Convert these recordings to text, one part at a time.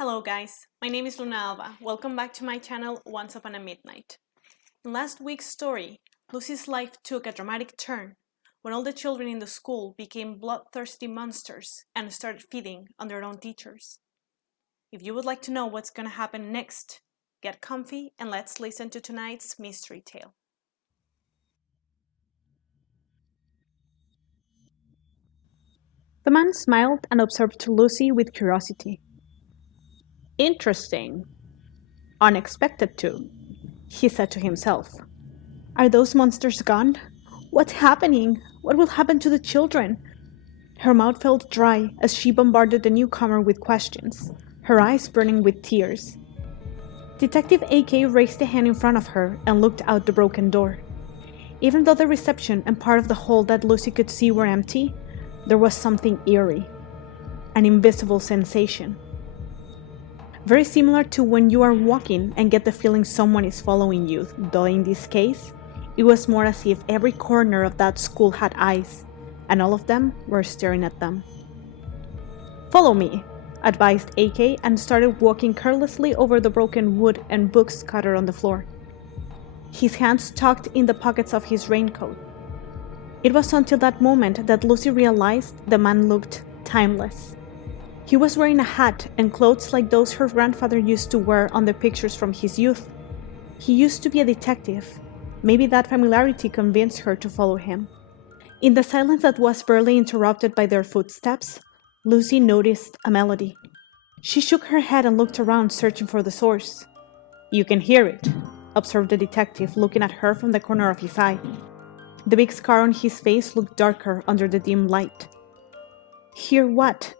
Hello guys, my name is Luna Alva. Welcome back to my channel Once Upon a Midnight. In last week's story, Lucy's life took a dramatic turn when all the children in the school became bloodthirsty monsters and started feeding on their own teachers. If you would like to know what's gonna happen next, get comfy and let's listen to tonight's mystery tale. The man smiled and observed Lucy with curiosity. Interesting. Unexpected too, he said to himself. Are those monsters gone? What's happening? What will happen to the children? Her mouth felt dry as she bombarded the newcomer with questions, her eyes burning with tears. Detective A.K. raised a hand in front of her and looked out the broken door. Even though the reception and part of the hall that Lucy could see were empty, there was something eerie, an invisible sensation. Very similar to when you are walking and get the feeling someone is following you, though in this case, it was more as if every corner of that school had eyes, and all of them were staring at them. Follow me, advised AK and started walking carelessly over the broken wood and books scattered on the floor. His hands tucked in the pockets of his raincoat. It was until that moment that Lucy realized the man looked timeless. He was wearing a hat and clothes like those her grandfather used to wear on the pictures from his youth. He used to be a detective. Maybe that familiarity convinced her to follow him. In the silence that was barely interrupted by their footsteps, Lucy noticed a melody. She shook her head and looked around, searching for the source. You can hear it, observed the detective, looking at her from the corner of his eye. The big scar on his face looked darker under the dim light. Hear what?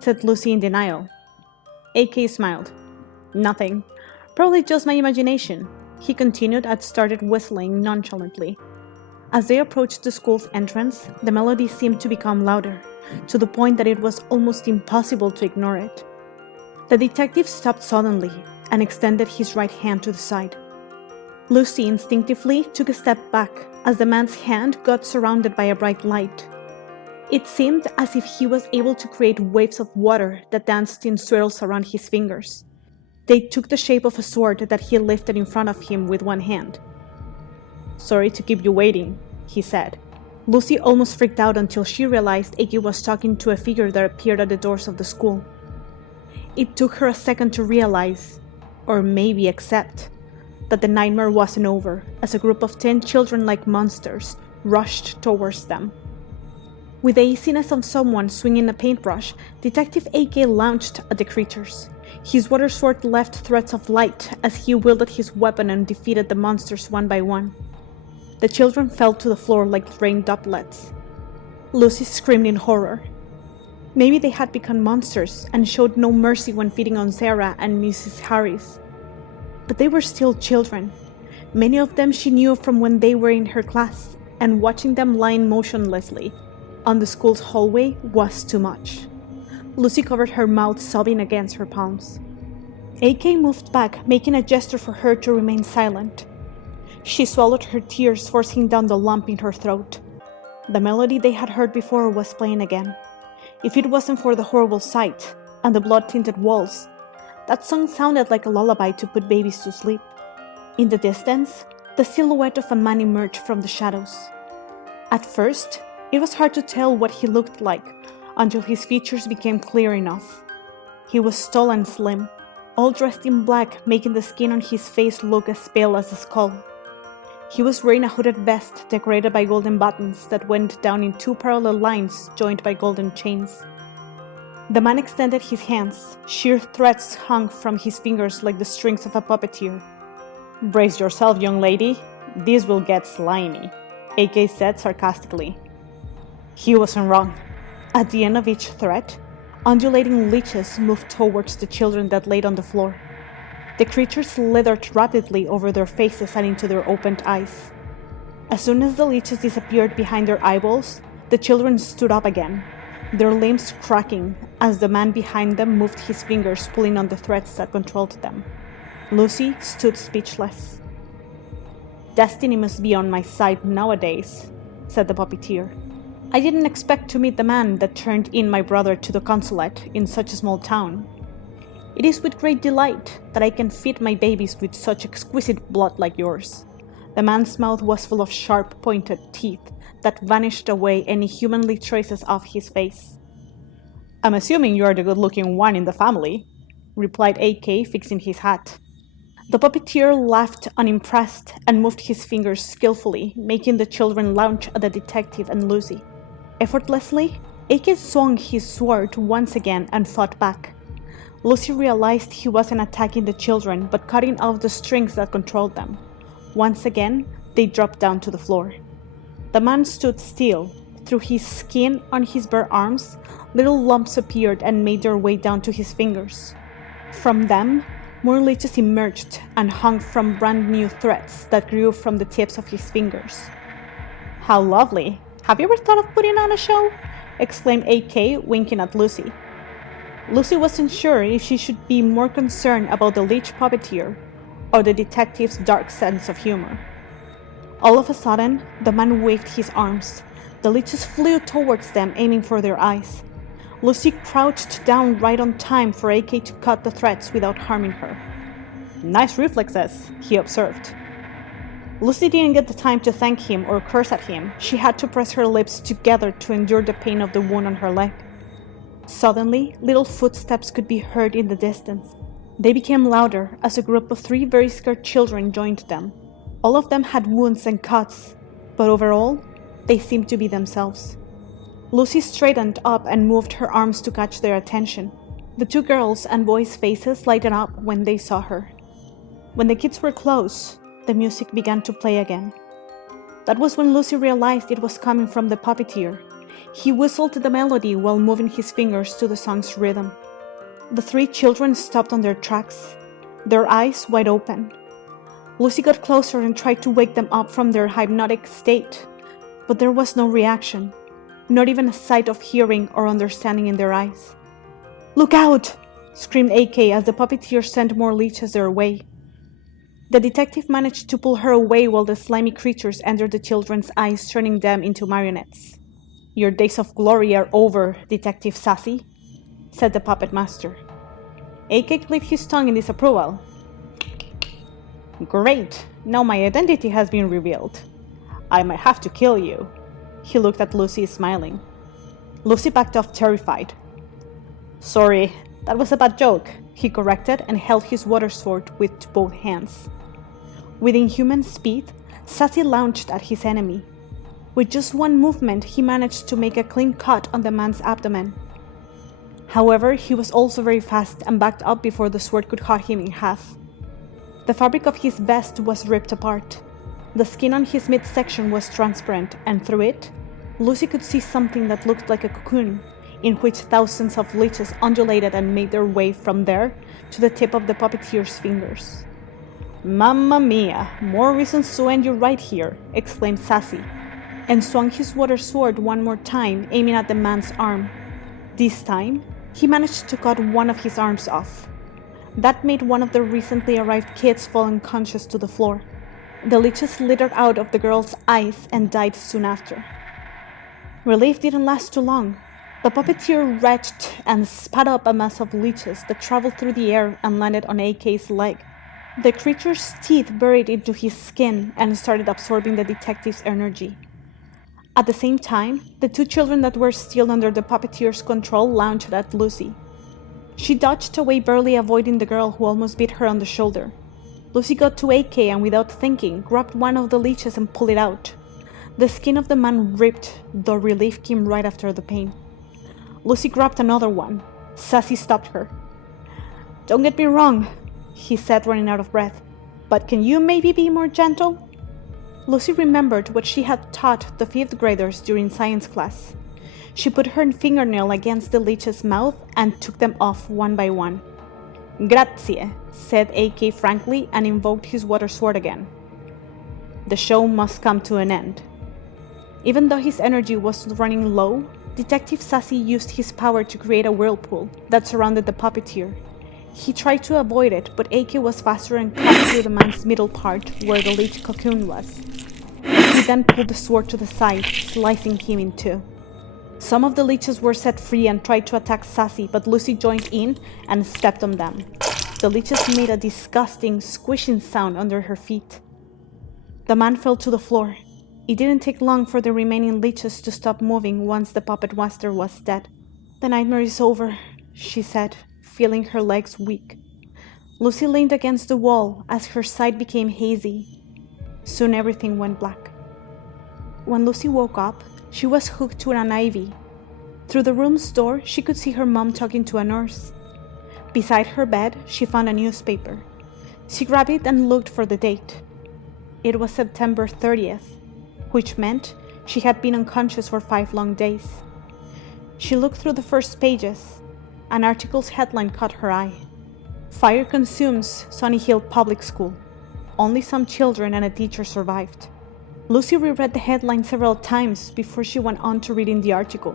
Said Lucy in denial. AK smiled. Nothing. Probably just my imagination. He continued and started whistling nonchalantly. As they approached the school's entrance, the melody seemed to become louder, to the point that it was almost impossible to ignore it. The detective stopped suddenly and extended his right hand to the side. Lucy instinctively took a step back as the man's hand got surrounded by a bright light. It seemed as if he was able to create waves of water that danced in swirls around his fingers. They took the shape of a sword that he lifted in front of him with one hand. Sorry to keep you waiting, he said. Lucy almost freaked out until she realized AK was talking to a figure that appeared at the doors of the school. It took her a second to realize, or maybe accept, that the nightmare wasn't over as a group of 10 children like monsters rushed towards them. With the easiness of someone swinging a paintbrush, Detective AK launched at the creatures. His water sword left threads of light as he wielded his weapon and defeated the monsters one by one. The children fell to the floor like rain droplets. Lucy screamed in horror. Maybe they had become monsters and showed no mercy when feeding on Sarah and Mrs. Harris. But they were still children. Many of them she knew from when they were in her class, and watching them lying motionlessly on the school's hallway was too much. Lucy covered her mouth, sobbing against her palms. AK moved back, making a gesture for her to remain silent. She swallowed her tears, forcing down the lump in her throat. The melody they had heard before was playing again. If it wasn't for the horrible sight and the blood-tinted walls, that song sounded like a lullaby to put babies to sleep. In the distance, the silhouette of a man emerged from the shadows. At first, it was hard to tell what he looked like until his features became clear enough. He was tall and slim, all dressed in black, making the skin on his face look as pale as a skull. He was wearing a hooded vest decorated by golden buttons that went down in 2 parallel lines joined by golden chains. The man extended his hands. Sheer threads hung from his fingers like the strings of a puppeteer. Brace yourself, young lady. This will get slimy, AK said sarcastically. He wasn't wrong. At the end of each thread, undulating leeches moved towards the children that laid on the floor. The creatures slithered rapidly over their faces and into their opened eyes. As soon as the leeches disappeared behind their eyeballs, the children stood up again, their limbs cracking as the man behind them moved his fingers pulling on the threads that controlled them. Lucy stood speechless. Destiny must be on my side nowadays, said the puppeteer. I didn't expect to meet the man that turned in my brother to the consulate in such a small town. It is with great delight that I can feed my babies with such exquisite blood like yours." The man's mouth was full of sharp, pointed teeth that vanished away any humanly traces of his face. "I'm assuming you are the good-looking one in the family," replied AK, fixing his hat. The puppeteer laughed unimpressed and moved his fingers skillfully, making the children launch at the detective and Lucy. Effortlessly, AK swung his sword once again and fought back. Lucy realized he wasn't attacking the children, but cutting off the strings that controlled them. Once again, they dropped down to the floor. The man stood still. Through his skin on his bare arms, little lumps appeared and made their way down to his fingers. From them, more leeches emerged and hung from brand new threads that grew from the tips of his fingers. "How lovely! Have you ever thought of putting on a show?" exclaimed AK, winking at Lucy. Lucy wasn't sure if she should be more concerned about the leech puppeteer or the detective's dark sense of humor. All of a sudden, the man waved his arms. The leeches flew towards them, aiming for their eyes. Lucy crouched down right on time for AK to cut the threads without harming her. "Nice reflexes," he observed. Lucy didn't get the time to thank him or curse at him. She had to press her lips together to endure the pain of the wound on her leg. Suddenly, little footsteps could be heard in the distance. They became louder as a group of 3 very scared children joined them. All of them had wounds and cuts, but overall, they seemed to be themselves. Lucy straightened up and moved her arms to catch their attention. The 2 girls' and boys' faces lighted up when they saw her. When the kids were close, the music began to play again. That was when Lucy realized it was coming from the puppeteer. He whistled the melody while moving his fingers to the song's rhythm. The 3 children stopped on their tracks, their eyes wide open. Lucy got closer and tried to wake them up from their hypnotic state, but there was no reaction, not even a sight of hearing or understanding in their eyes. "Look out!" screamed AK as the puppeteer sent more leeches their way. The detective managed to pull her away while the slimy creatures entered the children's eyes, turning them into marionettes. "Your days of glory are over, Detective Sassy," said the puppet master. AK clicked his tongue in disapproval. "Great, now my identity has been revealed. I might have to kill you." He looked at Lucy, smiling. Lucy backed off, terrified. "Sorry, that was a bad joke," he corrected and held his water sword with both hands. With inhuman speed, Sassy launched at his enemy. With just one movement, he managed to make a clean cut on the man's abdomen. However, he was also very fast and backed up before the sword could cut him in half. The fabric of his vest was ripped apart. The skin on his midsection was transparent, and through it, Lucy could see something that looked like a cocoon, in which thousands of leeches undulated and made their way from there to the tip of the puppeteer's fingers. "Mamma mia, more reasons to end you right here," exclaimed Sassy, and swung his water sword one more time, aiming at the man's arm. This time, he managed to cut one of his arms off. That made one of the recently arrived kids fall unconscious to the floor. The leeches slithered out of the girl's eyes and died soon after. Relief didn't last too long. The puppeteer retched and spat up a mass of leeches that traveled through the air and landed on AK's leg. The creature's teeth buried into his skin and started absorbing the detective's energy. At the same time, the 2 children that were still under the puppeteer's control lunged at Lucy. She dodged away, barely avoiding the girl who almost beat her on the shoulder. Lucy got to AK and without thinking, grabbed one of the leeches and pulled it out. The skin of the man ripped, though relief came right after the pain. Lucy grabbed another one. Sassy stopped her. "Don't get me wrong," he said, running out of breath, "but can you maybe be more gentle?" Lucy remembered what she had taught the 5th graders during science class. She put her fingernail against the leech's mouth and took them off one by one. "Grazie," said AK frankly and invoked his water sword again. The show must come to an end. Even though his energy was running low, Detective Sassy used his power to create a whirlpool that surrounded the puppeteer. He tried to avoid it, but AK was faster and cut through the man's middle part where the leech cocoon was. He then pulled the sword to the side, slicing him in 2. Some of the leeches were set free and tried to attack Sassy, but Lucy joined in and stepped on them. The leeches made a disgusting, squishing sound under her feet. The man fell to the floor. It didn't take long for the remaining leeches to stop moving once the puppet master was dead. "The nightmare is over," she said, feeling her legs weak. Lucy leaned against the wall as her sight became hazy. Soon everything went black. When Lucy woke up, she was hooked to an ivy. Through the room's door, she could see her mom talking to a nurse. Beside her bed, she found a newspaper. She grabbed it and looked for the date. It was September 30th, which meant she had been unconscious for 5 long days. She looked through the first pages. An article's headline caught her eye. "Fire consumes Sunny Hill Public School. Only some children and a teacher survived." Lucy reread the headline several times before she went on to reading the article.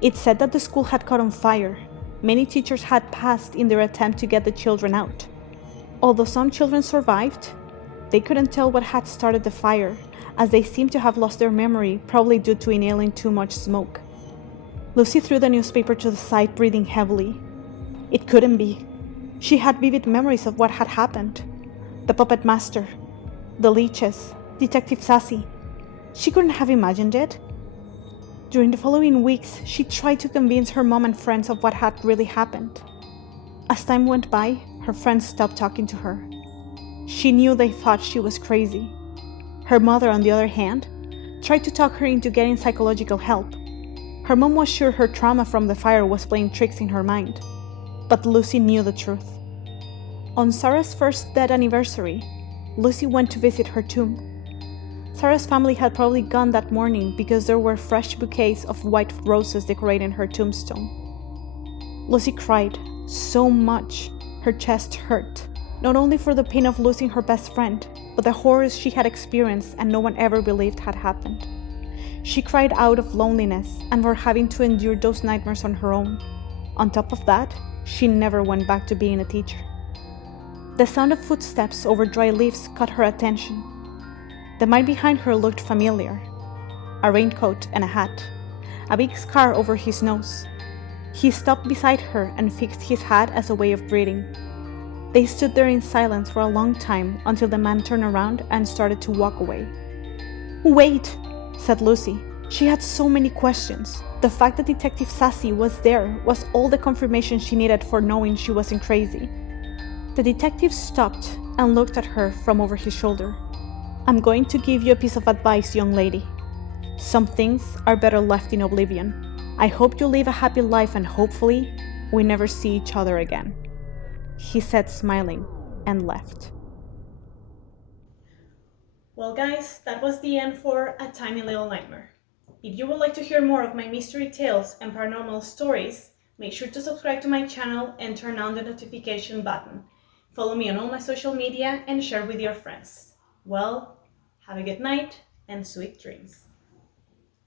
It said that the school had caught on fire. Many teachers had passed in their attempt to get the children out. Although some children survived, they couldn't tell what had started the fire, as they seemed to have lost their memory, probably due to inhaling too much smoke. Lucy threw the newspaper to the side, breathing heavily. It couldn't be. She had vivid memories of what had happened. The puppet master, the leeches, Detective Sassy. She couldn't have imagined it. During the following weeks, she tried to convince her mom and friends of what had really happened. As time went by, her friends stopped talking to her. She knew they thought she was crazy. Her mother, on the other hand, tried to talk her into getting psychological help. Her mom was sure her trauma from the fire was playing tricks in her mind. But Lucy knew the truth. On Sarah's first death anniversary, Lucy went to visit her tomb. Sarah's family had probably gone that morning because there were fresh bouquets of white roses decorating her tombstone. Lucy cried so much her chest hurt, not only for the pain of losing her best friend, but the horrors she had experienced and no one ever believed had happened. She cried out of loneliness and for having to endure those nightmares on her own. On top of that, she never went back to being a teacher. The sound of footsteps over dry leaves caught her attention. The man behind her looked familiar. A raincoat and a hat, a big scar over his nose. He stopped beside her and fixed his hat as a way of greeting. They stood there in silence for a long time until the man turned around and started to walk away. "Wait," said Lucy. She had so many questions. The fact that Detective Sassy was there was all the confirmation she needed for knowing she wasn't crazy. The detective stopped and looked at her from over his shoulder. "I'm going to give you a piece of advice, young lady. Some things are better left in oblivion. I hope you live a happy life and hopefully we never see each other again," he said, smiling, and left. Well guys, that was the end for A Tiny Little Nightmare. If you would like to hear more of my mystery tales and paranormal stories, make sure to subscribe to my channel and turn on the notification button. Follow me on all my social media and share with your friends. Well, have a good night and sweet dreams.